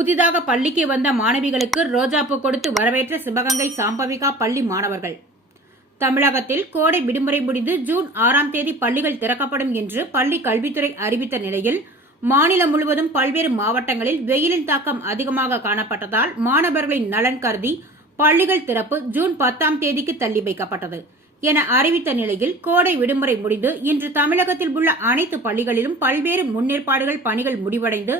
புதிதாக பள்ளிக்கு வந்த மாணவிகளுக்கு ரோஜாப்பூ கொடுத்து வரவேற்ற சிவகங்கை சாம்பவிகா பள்ளி மாணவர்கள். தமிழகத்தில் கோடை விடுமுறை முடிந்து ஜூன் 6ஆம் தேதி பள்ளிகள் திறக்கப்படும் என்று பள்ளி கல்வித்துறை அறிவித்த நிலையில் மாநிலம் முழுவதும் பல்வேறு மாவட்டங்களில் வெயிலின் தாக்கம் அதிகமாக காணப்பட்டதால் மாணவர்களின் நலன் கருதி பள்ளிகள் திறப்பு ஜூன் 10ஆம் தேதிக்கு தள்ளி வைக்கப்பட்டது என அறிவித்த நிலையில் கோடை விடுமுறை முடிந்து இன்று தமிழகத்தில் உள்ள அனைத்து பள்ளிகளிலும் பல்வேறு முன்னேற்பாடுகள் பணிகள் முடிவடைந்து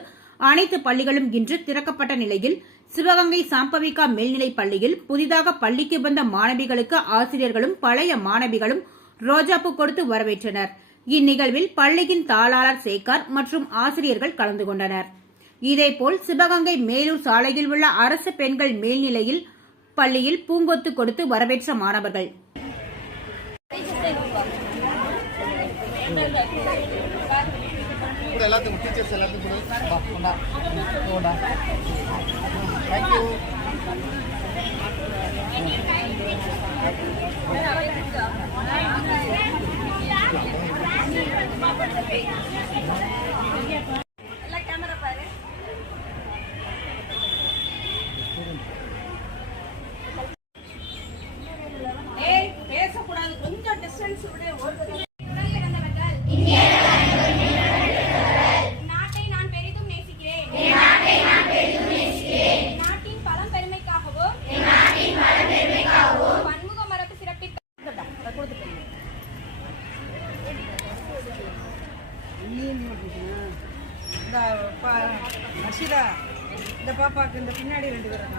அனைத்து பள்ளிகளும் இன்று திறக்கப்பட்ட நிலையில் சிவகங்கை சாம்பவிகா மேல்நிலைப் பள்ளியில் புதிதாக பள்ளிக்கு வந்த மாணவிகளுக்கு ஆசிரியர்களும் பழைய மாணவிகளும் ரோஜாப்பூ கொடுத்து வரவேற்றனர். இந்நிகழ்வில் பள்ளியின் தாளாளர் சேகர் மற்றும் ஆசிரியர்கள் கலந்து கொண்டனர். இதேபோல் சிவகங்கை மேலூர் சாலையில் உள்ள அரசு பெண்கள் மேல்நிலையில் பள்ளியில் பூங்கொத்து கொடுத்து வரவேற்ற மாணவர்கள். எல்லாத்துக்கும் டீச்சர்ஸ் எல்லாத்துக்கும் தேங்க்யூ. பேசக்கூடாது, கொஞ்சம் டிஸ்டன்ஸ் விட. நாட்டை நான் பெரிதும் நேசிக்கிறேன். நாட்டின் பலம் பெருமைக்காகவும் பன்முக மரபு சிறப்பிக்க இந்த பாப்பாக்கு இந்த பின்னாடி 2 பேரும்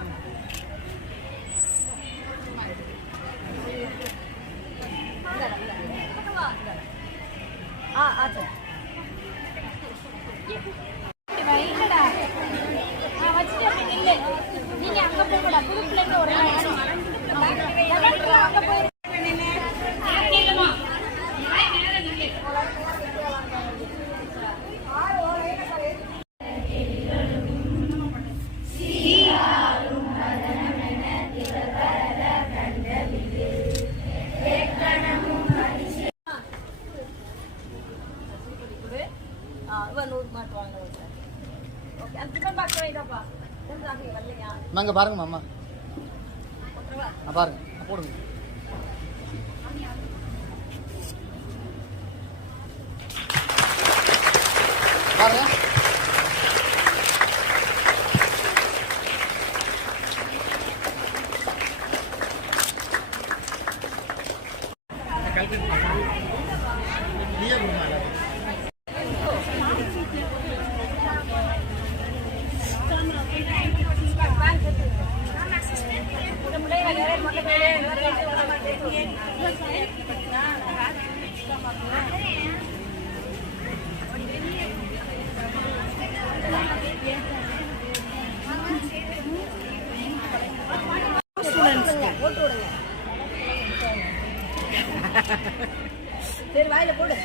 நீங்க அங்க போக கூடாது. புது பிள்ளைங்க ஒரு அங்க போய் நாங்க பாருங்க மாமா, பாருங்க போடுங்க. பாருங்க சரி, வாயில போடு.